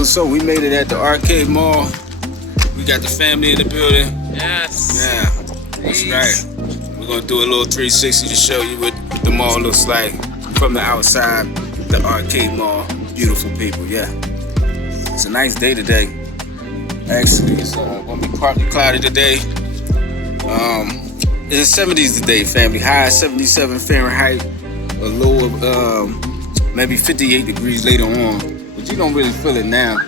people, so we made it at the arcade mall. We got the family in the building. Yes. Yeah, that's right. We're gonna do a little 360 to show you what the mall looks like from the outside. The arcade mall. Beautiful people, yeah. It's a nice day today. Actually, it's gonna be partly cloudy today. It's the 70s today, family. High 77 Fahrenheit. A low of maybe 58 degrees later on. But you don't really feel it now.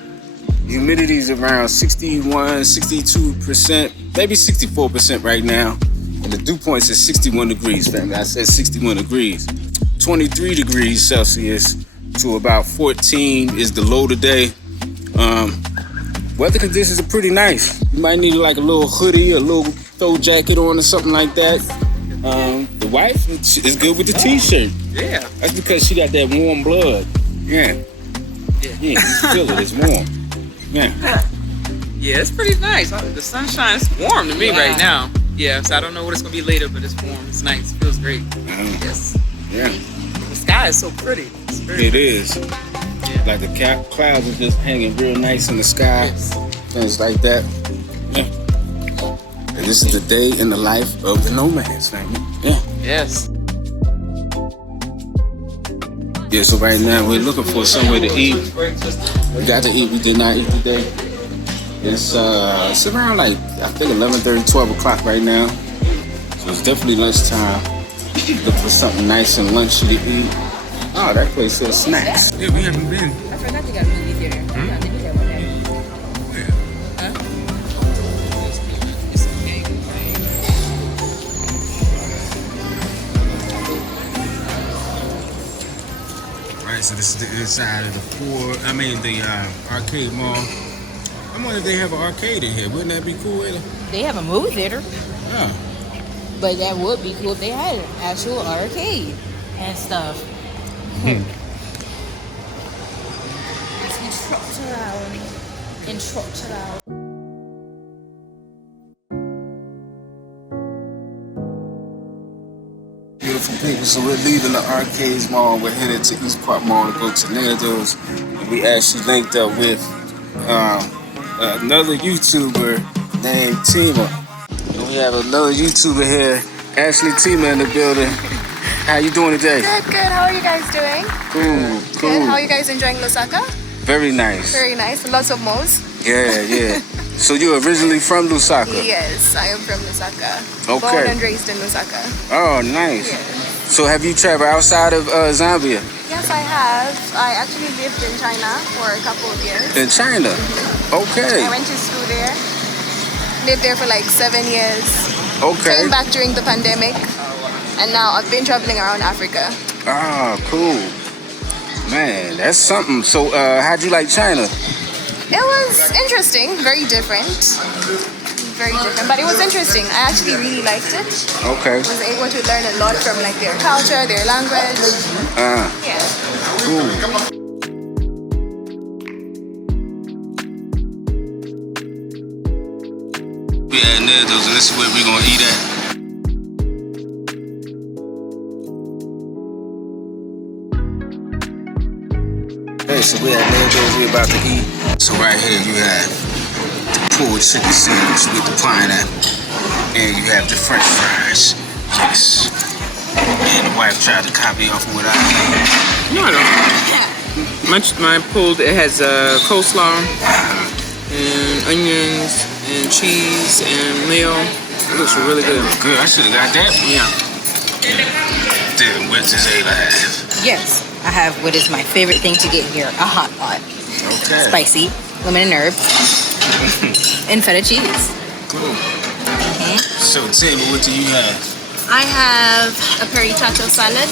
Humidity is around 61, 62%, maybe 64% right now. And the dew point is 61 degrees, family. I said 61 degrees. 23 degrees Celsius to about 14 is the low today. Weather conditions are pretty nice. You might need like a little hoodie, a little throw jacket on or something like that. The wife is good with the t-shirt. Yeah. That's because she got that warm blood. Yeah. Yeah, you feel it, it's warm. Yeah. Yeah, it's pretty nice. The sunshine is warm to me right now. Yeah, so I don't know what it's gonna be later, but it's warm. It's nice. It feels great. Yes. Yeah. The sky is so pretty. It's very It is. Yeah. Like the clouds are just hanging real nice in the sky. Yes. Things like that. Yeah. And this is the day in the life of the Nomads, family. Yeah. Yes. Yeah, so right now we're looking for somewhere to eat. We got to eat, we did not eat today. It's around like, I think 11:30, 12 o'clock right now. So it's definitely lunchtime. Look for something nice and lunchy to eat. Oh, that place sells snacks. Yeah, we haven't been. I forgot to get movie theater. Right, so this is the inside of the arcade mall. I wonder if they have an arcade in here. Wouldn't that be cool? They have a movie theater, Yeah. but that would be cool if they had an actual arcade and stuff. As we trot around and trot around. Beautiful people, so we're leaving the arcades mall. We're headed to East Park Mall to go to Nando's. And we actually linked up with another YouTuber named Tima. And we have another YouTuber here, Ashley Tima, in the building. How you doing today? Good, good. How are you guys doing? Cool. Good. How are you guys enjoying Lusaka? Very nice. Very nice. Lots of moles. Yeah. So you're originally from Lusaka? Yes, I am from Lusaka. Okay. Born and raised in Lusaka. Oh, nice. Yes. So have you traveled outside of Zambia? Yes, I have. I actually lived in China for a couple of years. In China? Okay. I went to school there. Lived there for like 7 years. Okay. Came back during the pandemic. And now I've been traveling around Africa. Ah, cool. Man, that's something. So how'd you like China? It was interesting. Very different. Very different. But it was interesting. I actually really liked it. Okay. I was able to learn a lot from like their culture, their language. Yeah. Cool. We at Nando's and this is where we're gonna eat at. Okay, so we at Nando's, we're about to eat. So right here you have the pulled chicken sandwich with the pineapple. And you have the french fries. Yes. And the wife tried to copy off of what I did. No, I don't. My pulled, it has coleslaw and onions and cheese and mayo. It looks really good. Good, I should have got that. Yeah. Then what does Ayla have? Yes, I have what is my favorite thing to get here, a hot pot. Okay. Spicy, lemon and herb, and feta cheese. Cool. So Tima, what do you have? I have a peri tato salad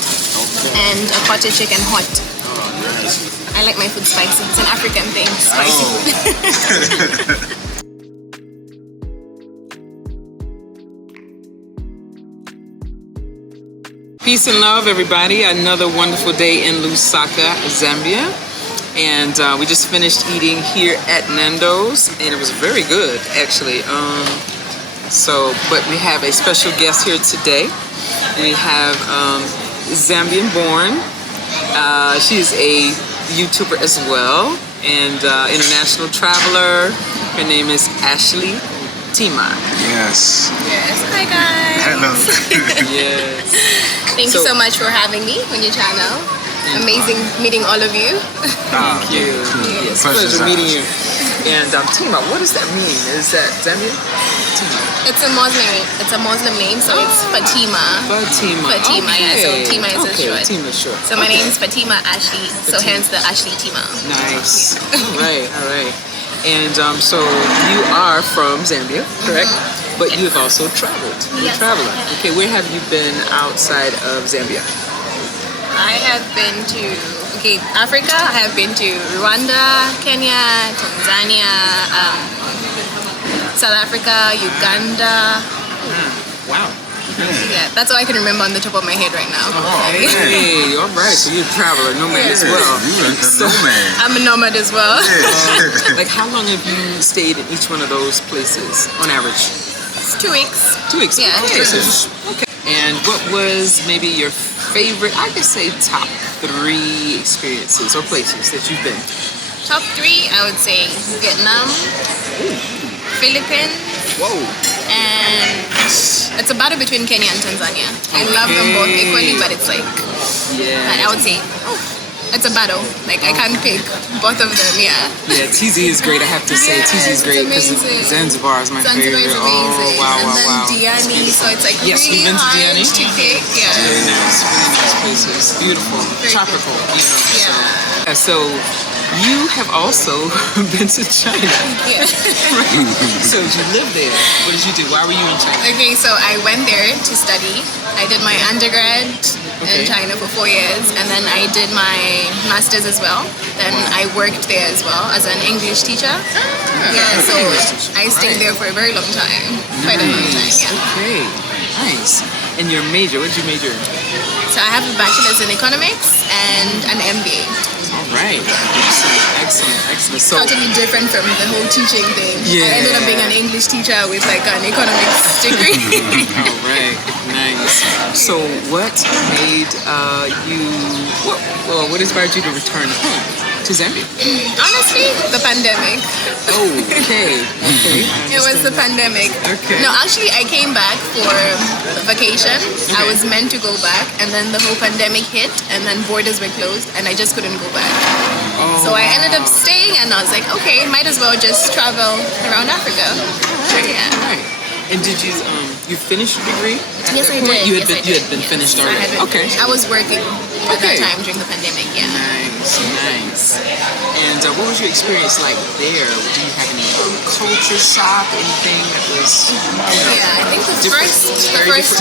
and a potted chicken hot. Oh, nice. I like my food spicy. It's an African thing, spicy food. Peace and love, everybody. Another wonderful day in Lusaka, Zambia. And we just finished eating here at Nando's, and it was very good, actually. But we have a special guest here today. We have Zambian born. She is a YouTuber as well. and international traveler. Her name is Ashley Tima. Yes. Yes. Hi guys. Hello. Yes. Thank you so much for having me on your channel. Amazing meeting all of you. Thank you. Yes, pleasure meeting you. And Tima, what does that mean? Is that Zambian? Tima. It's a Muslim name, so it's Fatima. Fatima. Fatima, yeah. So Tima is a short. Fatima short. So my name is Fatima Ashley. So hence the Ashley Tima. Nice. All right. And so you are from Zambia, correct? But you have also traveled. You're a traveler. Okay, where have you been outside of Zambia? I have been to Africa. I have been to Rwanda, Kenya, Tanzania, South Africa, Uganda. Wow. Yeah, that's all I can remember on the top of my head right now. Hey, all right. So you're a traveler, nomad as well. You're a nomad. I'm a nomad as well. Like, how long have you stayed in each one of those places on average? It's 2 weeks. 2 weeks. Yeah, Okay. 2 weeks. Okay. And what was maybe your favorite, I could say top 3 experiences or places that you've been? Top 3, I would say Vietnam, Philippines, and it's a battle between Kenya and Tanzania. I love them both equally, but it's like, I would say, it's a battle. Like, I can't pick both of them, yeah. Yeah, TZ is great, I have to say. TZ is great because Zanzibar is my favorite. Zanzibar is amazing. Oh, wow, and then wow. Diani, so it's like Yes, really we've been to hard Diani. to pick. Yeah. Really nice places. Beautiful, Very tropical, beautiful. you know. So you have also been to China. Yeah. So you lived there. What did you do? Why were you in China? Okay, so I went there to study. I did my undergrad in China for 4 years, and then I did my master's as well. Then I worked there as well as an English teacher. Yeah, so I stayed there for a very long time. Quite a long time, yeah. Okay, nice. And your major, what did you major in? So I have a bachelor's in economics and an MBA. All right, excellent. So Totally different from the whole teaching thing. Yeah. I ended up being an English teacher with like an economics degree. all right, nice. So what made what inspired you to return home to Zambia? Honestly, the pandemic. Oh, okay. It was the pandemic. Okay. No, actually, I came back for vacation. I was meant to go back, and then the whole pandemic hit, and then borders were closed, and I just couldn't go back. So I ended up staying, and I was like, okay, might as well just travel around Africa. Yeah. Right. And did you finish your degree? Yes, I Point? did. You had Yes, I been did. finished Yes, I already. had been Okay. finished. I was working at that Okay. time during the pandemic. Yeah. Nice. And what was your experience like there? Do you have any culture shock? Anything that was? Yeah, I think the first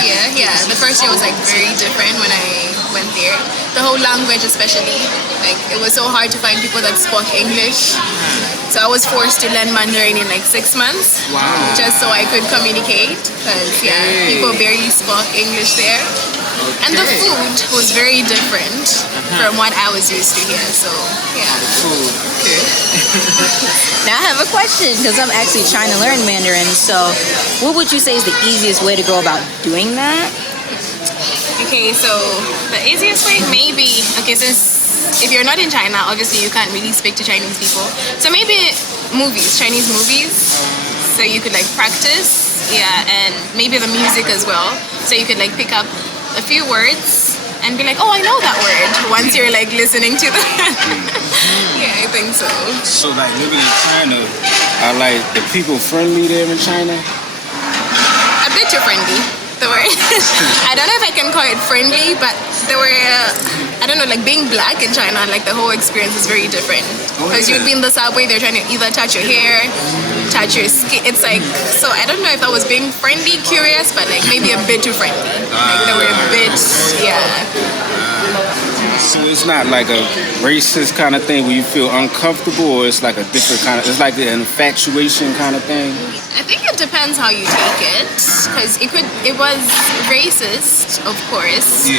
year was like very different when I went there. The whole language, especially, like it was so hard to find people that spoke English. So I was forced to learn Mandarin in like 6 months, just so I could communicate. Because people barely spoke English there, and the food was very different from what I was used to here. So yeah. Food. Okay. Now I have a question because I'm actually trying to learn Mandarin. So, what would you say is the easiest way to go about doing that? Okay, so the easiest way, maybe, since if you're not in China, obviously you can't really speak to Chinese people. So maybe Chinese movies, so you could like practice, and maybe the music as well. So you could like pick up a few words and be like, oh, I know that word once you're like listening to them. Yeah, I think so. So like living in China, are like the people friendly there in China? A bit too friendly. I don't know if I can call it friendly, but they were, I don't know, like being black in China, like the whole experience is very different. Because you'd be in the subway, they're trying to either touch your hair, touch your skin. It's like, so I don't know if I was being friendly, curious, but like maybe a bit too friendly. Like they were a bit, So it's not like a racist kind of thing where you feel uncomfortable, or it's like a different kind of, it's like an infatuation kind of thing? I think it depends how you take it, because it was racist, of course,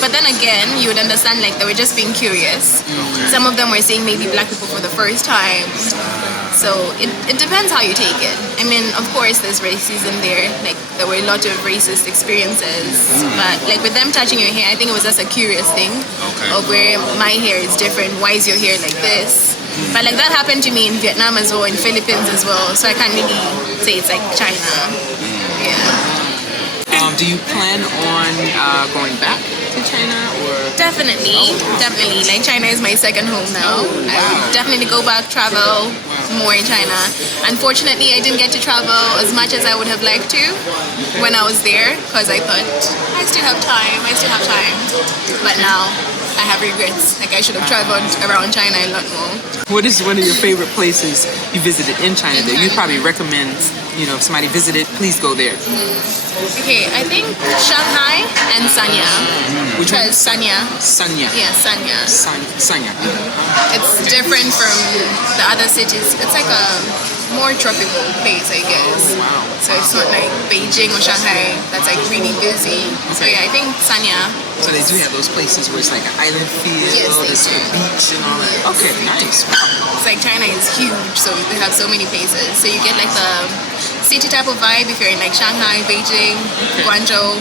but then again, you would understand like they were just being curious. Some of them were seeing maybe black people for the first time. So it depends how you take it. I mean, of course, there's racism there. Like, there were a lot of racist experiences. But, like, with them touching your hair, I think it was just a curious thing of where my hair is different. Why is your hair like this? But like that happened to me in Vietnam as well, in Philippines as well. So I can't really say it's like China. Yeah. Do you plan on going back to China or? Definitely. Like China is my second home now. I would definitely go back, travel more in China. Unfortunately, I didn't get to travel as much as I would have liked to when I was there because I thought I still have time. But now I have regrets. Like I should have traveled around China a lot more. What is one of your favorite places you visited in China that you'd probably recommend? If somebody visited, please go there. Okay, I think Shanghai and Sanya. Which one? Sanya. Sanya. Yeah, Sanya. Sanya. It's different from the other cities. It's like a more tropical place, I guess. Wow. So it's not like Beijing or Shanghai that's like really busy. So yeah, I think Sanya. So they do have those places where it's like an island feel, Yes, they it's do. a beach and all that. Okay, nice. It's like China is huge, so they have so many places. So you get like the city type of vibe if you're in like Shanghai, Beijing, Guangzhou.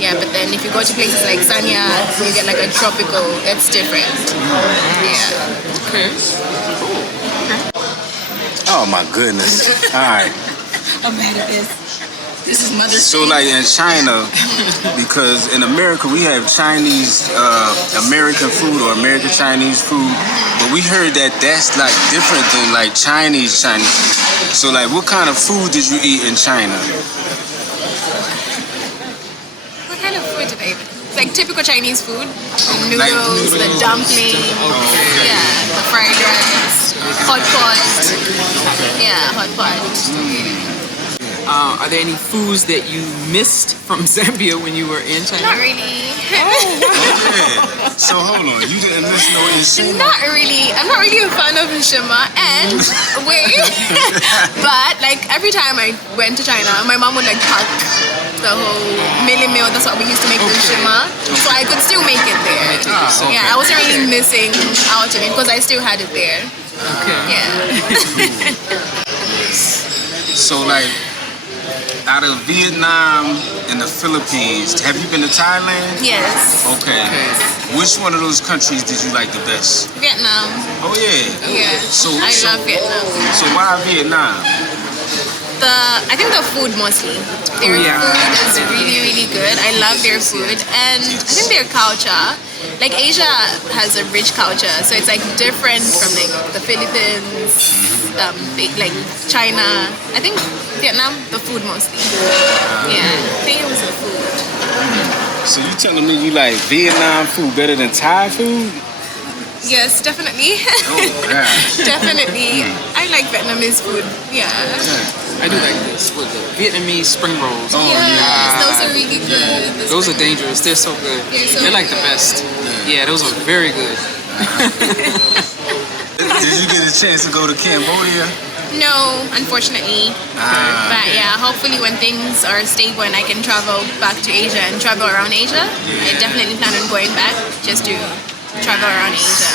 Yeah, but then if you go to places like Sanya, you get like a tropical. It's different. Yeah. Okay. Oh my goodness. All right. I'm mad at this. This is Mother's So like in China, because in America we have Chinese American food or American Chinese food, but we heard that that's like different than like Chinese food. So like what kind of food did you eat in China? What kind of food did I eat? It's like typical Chinese food. The Like noodles, the noodles. dumplings, yeah, the fried rice, hot pot. Yeah, hot pot. Are there any foods that you missed from Zambia when you were in China? Not really. Yeah. So hold on, you didn't miss no insane. Not really. I'm not really a fan of Nshima. And wait, but like every time I went to China, my mom would like pack the whole mili meal. That's what we used to make in Nshima. So I could still make it there. Okay. Yeah, I wasn't really missing out on it because I still had it there. Okay. Yeah. So like out of Vietnam and the Philippines, have you been to Thailand? Yes. Okay. Which one of those countries did you like the best? Vietnam. Oh yeah. Yeah. So I love Vietnam. So why Vietnam? I think the food mostly. Their food is really, really good. I love their food, and I think their culture. Like Asia has a rich culture, so it's like different from like the Philippines, like China. I think Vietnam, the food mostly. Yeah, I think it was the food. So you telling me you like Vietnam food better than Thai food? Yes, definitely. Oh gosh. Definitely. I like Vietnamese food. Yeah. I do like this with the Vietnamese spring rolls. Oh, Yes, those are really good. Those are dangerous. They're so good. They're so like the good. best. Yeah, those are very good. Did you get a chance to go to Cambodia? No, unfortunately. But yeah, hopefully when things are stable and I can travel back to Asia and travel around Asia, I definitely plan on going back just to travel around Asia.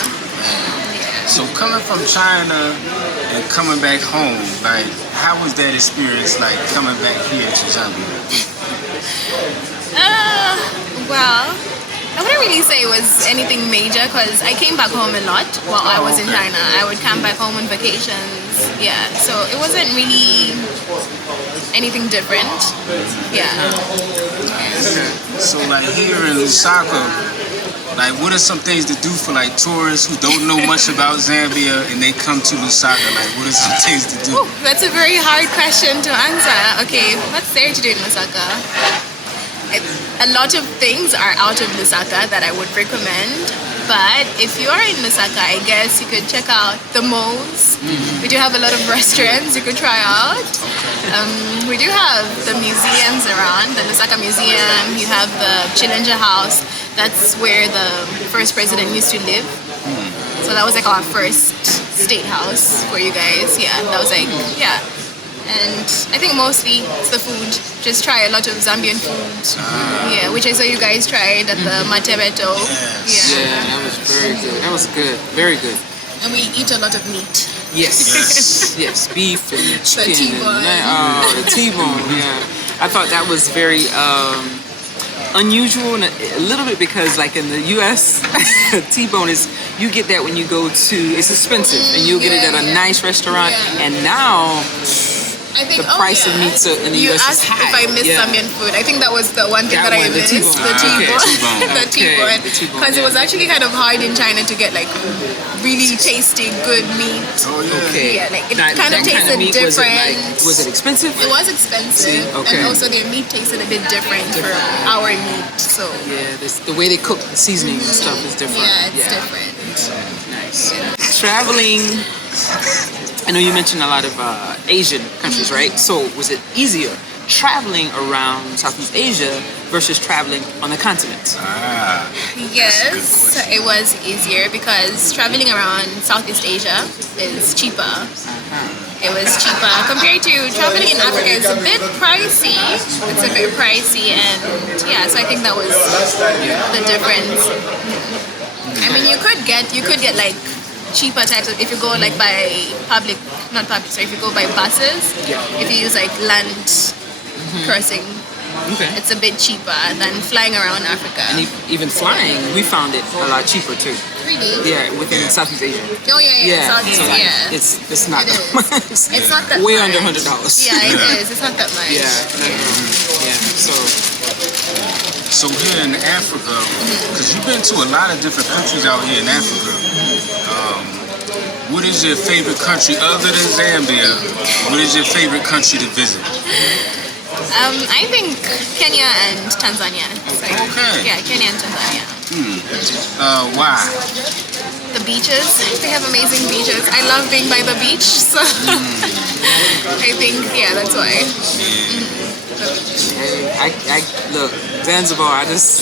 So coming from China and coming back home, like how was that experience like coming back here to Zambia? Well, I wouldn't really say it was anything major because I came back home a lot while I was in China. I would come back home on vacations. Yeah, so it wasn't really anything different. Yeah. So like here in Lusaka, like what are some things to do for like tourists who don't know much about Zambia and they come to Lusaka? Like what are some things to do? Ooh, that's a very hard question to answer. Okay, what's there to do in Lusaka? A lot of things are out of Lusaka that I would recommend. But if you are in Lusaka, I guess you could check out the malls. We do have a lot of restaurants you could try out. We do have the museums around, the Lusaka Museum. You have the Chilenja House. That's where the first president used to live. So that was like our first state house for you guys. Yeah, that was like, yeah. And I think mostly it's the food. Just try a lot of Zambian food. Yeah, which I saw you guys tried at the Matebeto. Yeah, that was very good. That was good. Very good. And we eat a lot of meat. Yes. Yes. Beef and chicken. T-bone. And the T-bone. Yeah. I thought that was very unusual and a little bit because like in the US, T-bone is, you get that when you go to, it's expensive and you'll get it at a nice restaurant. And now I think, the price of meat in the you US asked is high. if I miss Zambian food. I think that was the one thing that I missed. The T-bone. The T-bone. Because it was actually kind of hard in China to get like really tasty, good meat. Oh yeah. Okay. Yeah, like it kind of tasted different. Was it expensive? It was expensive. Okay. And also their meat tasted a bit different from our meat. So yeah, the way they cook the seasoning and stuff is different. yeah, it's different. So nice. Traveling, I know you mentioned a lot of Asian countries, right? So was it easier traveling around Southeast Asia versus traveling on the continent? Yes, it was easier because traveling around Southeast Asia is cheaper. It was cheaper compared to traveling in Africa. It's a bit pricey. It's a bit pricey, and yeah, so I think that was the difference. I mean, you could get like cheaper types of, if you go like by if you go by buses, if you use like land crossing, it's a bit cheaper than flying around Africa. And even flying, we found it a lot cheaper too. Really? Yeah, within Southeast Asia. Oh yeah. Southeast, so like, yeah. It's not It that is. much. It's not that way much. under $100. Yeah, it is. It's not that much. Yeah. So here in Africa, because you've been to a lot of different countries out here in Africa, what is your favorite country other than Zambia? What is your favorite country to visit? I think Kenya and Tanzania. Like, Okay. Yeah, Kenya and Tanzania. Why? The beaches. They have amazing beaches. I love being by the beach, so I think that's why. I look, Zanzibar, it's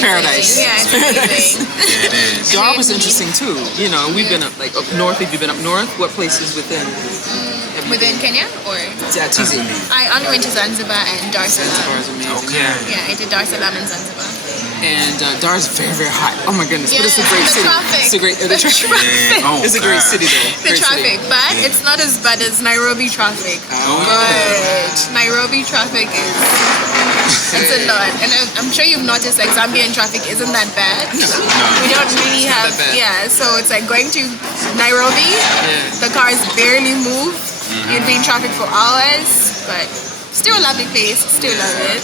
paradise. Yeah, it's amazing. It is. Dar was interesting too. You know, we've been up like up north. Have you been up north? What places within? Within Kenya or? Yeah, Tanzania. I only went to Zanzibar and Dar es Zanzibar Salaam. is amazing. Okay. Yeah, I did Dar es Salaam and Zanzibar. And Dar is very, very hot. Oh my goodness, but it's a Yeah, great the city. traffic. It's a great, the traffic. Yeah. Oh, It's a great God. city though. The Great traffic, city. but it's not as bad as Nairobi traffic. But Nairobi traffic is it's a lot, and I'm sure you've noticed like Zambian traffic isn't that bad. We don't really have so it's like going to Nairobi, the cars barely move. You'd be in traffic for hours, but still a lovely place. Still love it.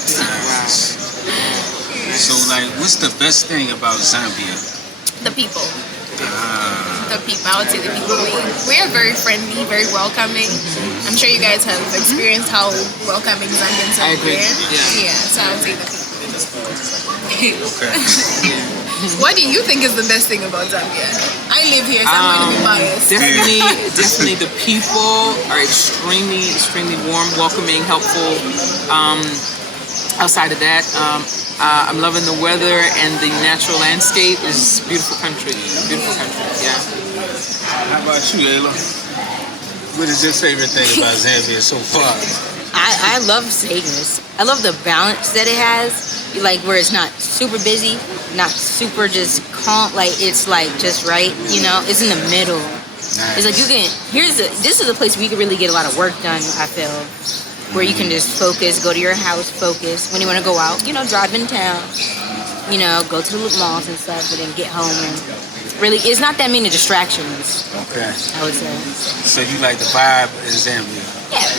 So, like, what's the best thing about Zambia? The people. The people. I would say the people. We are very friendly, very welcoming. I'm sure you guys have experienced how welcoming Zambians are. I agree. Yeah. So I would say the people. Okay. What do you think is the best thing about Zambia? I live here, so I'm going to be biased. Definitely the people are extremely warm, welcoming, helpful. Outside of that, I'm loving the weather and the natural landscape. It's a beautiful country. Yeah. How about you, Ayla? What is your favorite thing about Zambia so far? I love Vegas. I love the balance that it has, like where it's not super busy, not super just calm. Like it's like just right, you know. It's in the middle. Nice. It's like you can. This is a place where you can really get a lot of work done. I feel where you can just focus, go to your house, focus. When you want to go out, you know, drive in town, you know, go to the malls and stuff, but then get home and really, it's not that many distractions. Okay. I would say. So you like the vibe in Zambia? Yeah.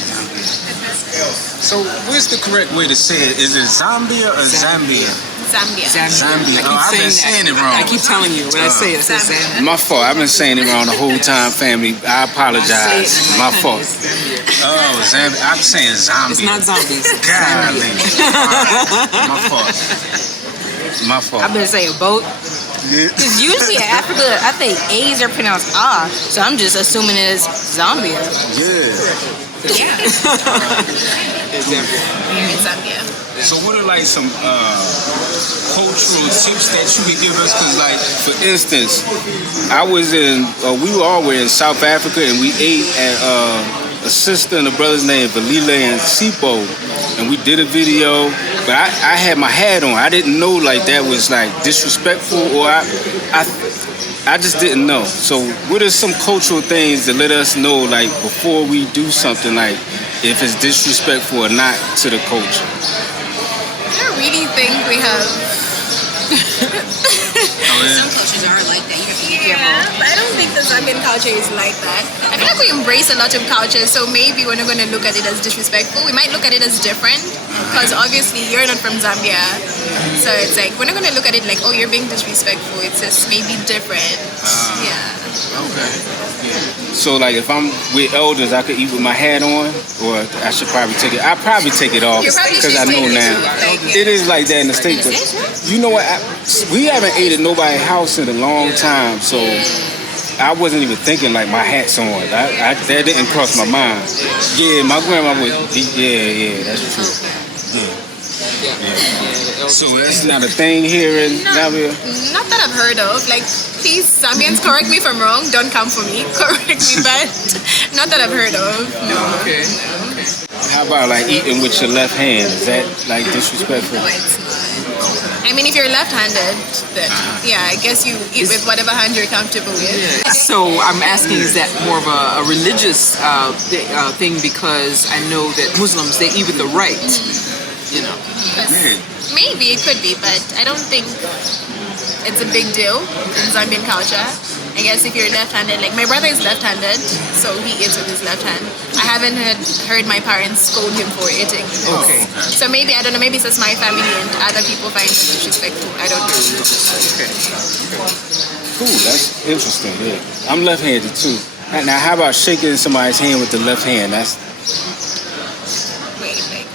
So what's the correct way to say it? Is it Zambia or Zambia? Zambia. Zambia. Oh, I've been saying it wrong. I keep telling you when I say it, I say Zambia. My fault. I've been saying it wrong the whole time, family. I apologize. My fault. Oh, Zambia. I'm saying Zambia. It's not zombies. Golly. My fault. My fault. I've been saying boat. Because usually in Africa, I think A's are pronounced ah, so I'm just assuming it's Zambia. Yeah. It's Zambia. In Zambia. So what are like some cultural tips that you could give us? Because like, for instance, we were all in South Africa and we ate at a sister and a brother's named Valile and Sipo, and we did a video, but I had my hat on. I didn't know like that was like disrespectful, or I just didn't know. So what are some cultural things that let us know like before we do something, like if it's disrespectful or not to the culture? There really think we have. Some cultures are like that. You have to be careful. Yeah, but I don't think the Zambian culture is like that. I feel like we embrace a lot of cultures, so maybe we're not going to look at it as disrespectful. We might look at it as different, because obviously you're not from Zambia. So it's like, we're not going to look at it like, oh, you're being disrespectful. It's just maybe different. Yeah. Okay. Yeah. So like if I'm with elders, I could eat with my hat on, or I should probably take it. I probably take it off You probably because I should know take it now too, like, it is like that in the States. But you know what? We haven't ate at nobody's house in a long time, so I wasn't even thinking like my hat's on. That didn't cross my mind. Yeah, my grandma would. Yeah, that's true. Yeah. So that's not a thing here in Zambia? Not that I've heard of. Like, please, Zambians, correct me if I'm wrong. Don't come for me. Correct me, but not that I've heard of. No. Okay. How about like eating with your left hand? Is that like disrespectful? No, it's not. I mean, if you're left-handed, then yeah, I guess you eat with whatever hand you're comfortable with. So I'm asking, is that more of a religious thing? Because I know that Muslims, they eat with the right, you know. Maybe it could be, but I don't think it's a big deal in Zambian culture. I guess if you're left-handed, like my brother is left-handed, so he eats with his left hand. I haven't heard my parents scold him for eating. Okay. So maybe, I don't know, maybe it's just my family and other people find it disrespectful. I don't know. Okay. Cool, that's interesting. Yeah, I'm left-handed too. Now, how about shaking somebody's hand with the left hand? That's Wait, like.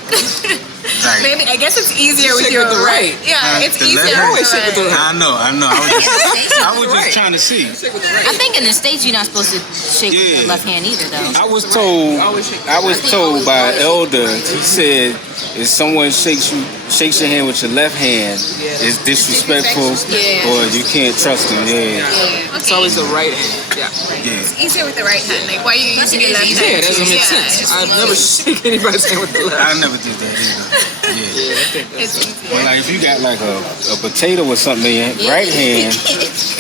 right. Maybe, I guess it's easier with Shake your with the right. Yeah, it's the easier left with hand? the right. I know. I was just trying to see. I think in the States you're not supposed to shake with Yeah. your left hand either, though. I was told by an elder. He said if someone shakes your hand with your left hand, it's disrespectful, Yeah. or you can't trust them. Yeah. It's always the right hand. Yeah. It's easier with the right hand. Like, why are you using your left hand? Yeah, it doesn't make sense. I've never shaken anybody's hand with the left. I never did that either. Yeah. It's easier. But like if you got like a potato or something in your right hand,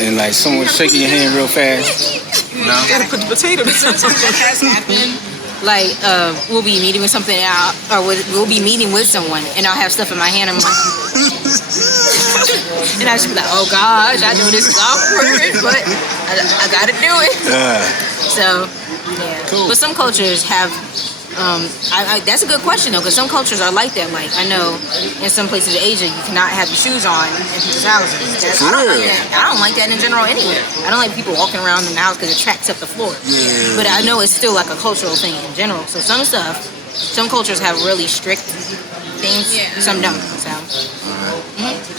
and like someone shaking your hand real fast, You gotta put the potato down. Something has happened. Like, we'll be meeting with something out, or we'll be meeting with someone, and I'll have stuff in my hand. I'm like, and I just be like, oh gosh, I know this is awkward, but I gotta do it. So, yeah. Cool. But some cultures have. That's a good question though, because some cultures are like that. Like I know in some places in Asia, you cannot have your shoes on in people's houses. I don't like that. I don't like that in general anyway. I don't like people walking around in the house because it tracks up the floor. Yeah. But I know it's still like a cultural thing in general. So some cultures have really strict things. Yeah. Some don't. So.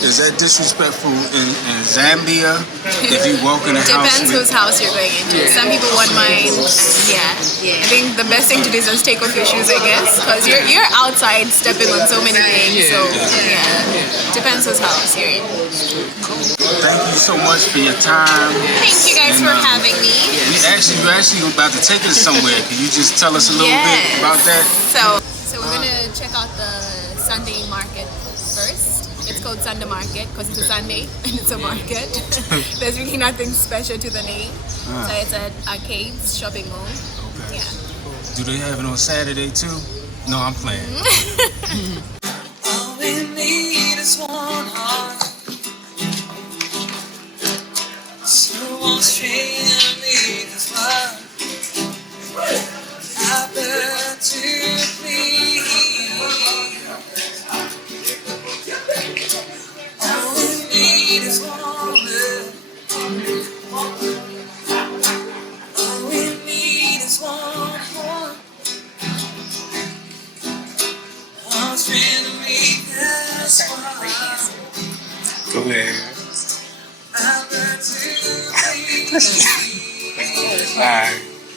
Is that disrespectful in Zambia? If you walk in a house, Depends whose house you're going into. Some people won't mind. I think the best thing to do is just take off your shoes, I guess, because you're outside stepping on so many things. So depends whose house you're in. Thank you so much for your time. Thank you guys for having me. You're actually about to take us somewhere. Can you just tell us a little bit about that? So we're gonna check out the Sunday market first. It's called Sunday Market because it's a Sunday and it's a market. There's really nothing special to the name. So it's an arcades shopping mall. Okay. Yeah. Do they have it on Saturday too? No, I'm playing. All we need is one heart. So won't straight me this love. I better to please. All we need is one love. All we need is one heart. All straight to me this one. Go ahead.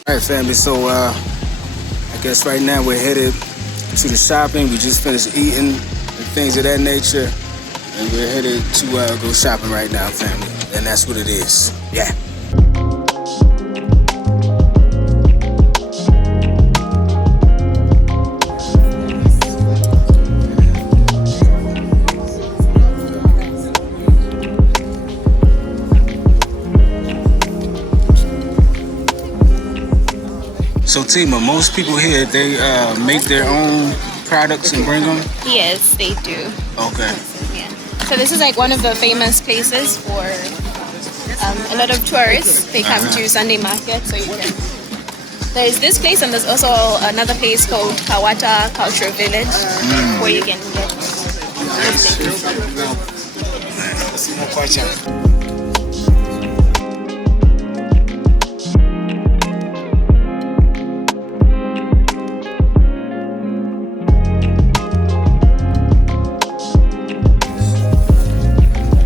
Alright, family, so I guess right now we're headed to the shopping. We just finished eating and things of that nature, and we're headed to go shopping right now, family, and that's what it is. Yeah. So Tima, most people here, they make their own products and bring them? Yes, they do. Okay. Yeah. So this is like one of the famous places for a lot of tourists. They come to Sunday market, so you can. There's this place, and there's also another place called Kawata Cultural Village, where you can get.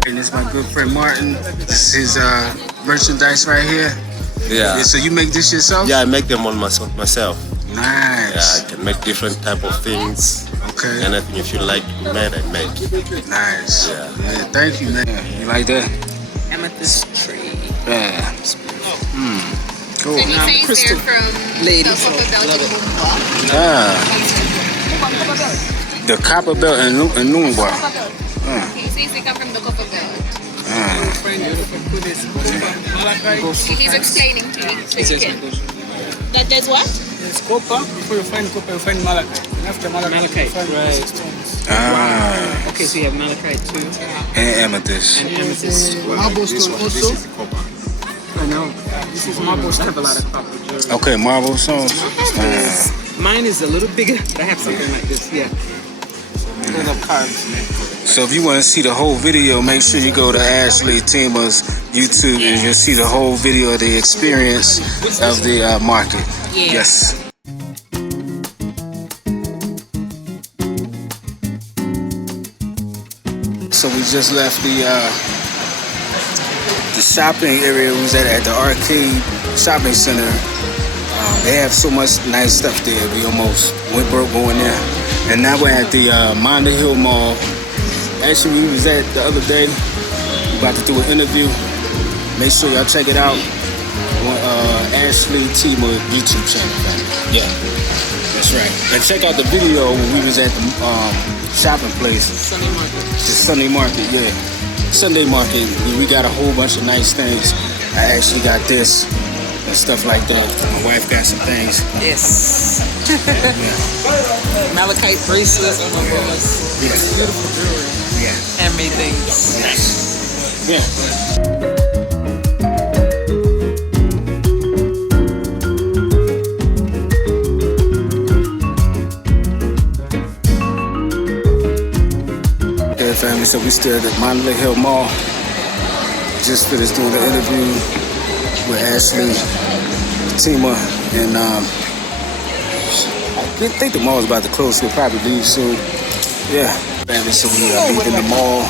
And this is my good friend Martin. This is merchandise right here. Yeah. So you make this yourself? Yeah, I make them all myself. Nice. Yeah, I can make different type of things. Okay. Anything if you like made, I make. Nice. Yeah. Thank you, man. You like that? Amethyst tree. Yeah. Cool. And he says crystal they're from lady, the so Copper Belt love in it. Mumbai. The copper belt and Lumumba. He says they come from the Copper Belt. He's explaining to me. So you can. That there's what? It's copper. Before you find copper, you find malachite. And after malachite, you find Right. stones. Okay, so you have malachite too. And amethyst. And amethyst. Marble stone also. I know. This is marble. I have a lot of copper jewelry. Okay, marble stones. Mine is a little bigger, but I have something like this. Yeah. Little carbs. So if you want to see the whole video, make sure you go to Ashley Tima's YouTube and you'll see the whole video of the experience of the market. Yeah. Yes. So we just left the shopping area. We was at the arcade shopping center. They have so much nice stuff there. We almost went broke going there. And now we're at the Monda Hill Mall. Actually, we was at the other day. We about to do an interview. Make sure y'all check it out on Ashley Tima YouTube channel. Yeah, that's right. And check out the video when we was at the shopping place. Sunday market. The Sunday market, yeah. Sunday market. We got a whole bunch of nice things. I actually got this and stuff like that. My wife got some things. Yes. Malachite bracelets. Oh my goodness. Yeah. Beautiful jewelry. Yeah. Handmade things. Yeah. Okay, family, so we still at the Monda Hill Mall. Just finished doing the interview with Ashley Tima, and I think the mall is about to close, so we'll probably leave soon. Yeah. Family, so we are leaving the mall.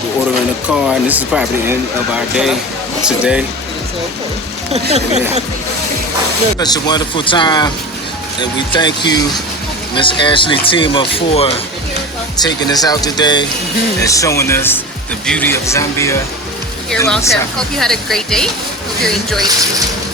We're ordering a car, and this is probably the end of our day today. Yeah. Such a wonderful time, and we thank you, Miss Ashley Tima, for taking us out today and showing us the beauty of Zambia. You're welcome. Hope you had a great day. Hope you enjoyed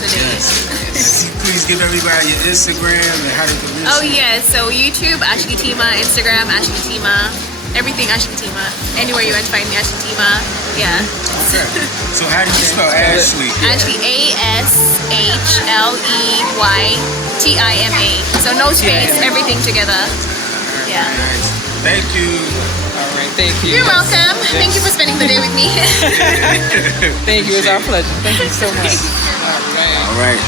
the day. Yes. Please give everybody your Instagram and how they can reach Oh you. yeah, so YouTube, Ashley Tima, Instagram, Ashley Tima, everything Ashley Tima. Anywhere you want to find me, Ashley Tima. Yeah. Okay. So how do you spell Ashley? Ashley, ASHLEYTIMA. So no space, everything together. Yeah. Nice. Thank you. All right. Thank you. You're welcome. Thank you for spending the day with me. Thank you. It's our pleasure. Thank you so much. All right. All right.